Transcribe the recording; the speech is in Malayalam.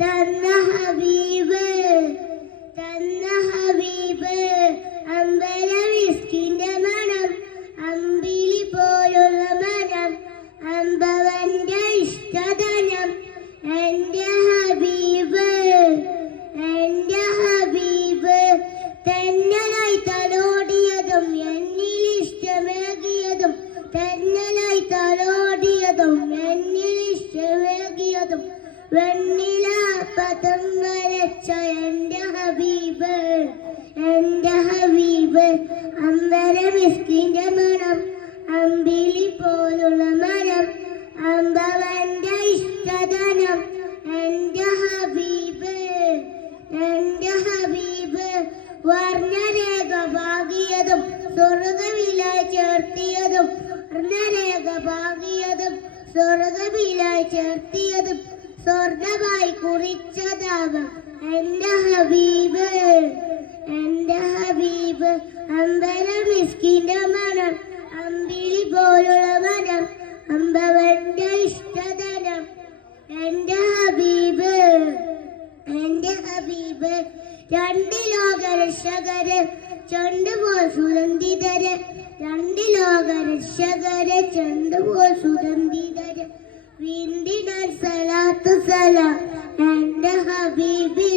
തന്ന ഹബീബ് അമ്പല വിസ്കിന്റെ മണം അമ്പിളി പോലുള്ള മനം അമ്പവന്റെ ഇഷ്ടധനം എന്റെ ഹബീബ് തെന്നലായി തലോടിയതും എന്നിൽ ഇഷ്ടമേകിയതും തെന്നലായി തലോടിയതും എന്നിൽ ഇഷ്ടമേകിയതും വെണ്ണില പദം വരച്ച എന്റെ ഹബീബ് അമ്പല മിസ്കിന്റെ മണം അമ്പിളി പോലുള്ള മനം അമ്പവന്റെ ഇഷ്ടധനം എന്റെ ഹബീബ് വർണ്ണരേഖ ഭാഗിയതും സ്വർഗവിലായി ചേർത്തിയതും വർണ്ണരേഖ ഭാഗിയതും സ്വർഗവിലായി ചേർത്തിയതും സ്വർണ്ണമായി കുറിച്ചതാകും എന്റെ ഹബീബ് അമ്പല മിസ്കിന്റെ മണം അമ്പിളി പോലുള്ള മനം അമ്പവന്റെ ഇഷ്ടധനം എന്റെ ഹബീബ് രണ്ട് ലോകരക്ഷകര് ചണ്ടുപോൽ സുഗന്ധിതര് രണ്ട് ലോകരക്ഷകര് ചണ്ടുപോൽ സുഗന്ധിതര് വീന്തിനാൽ സലാത്തു സലാം എന്റെ ഹബീബി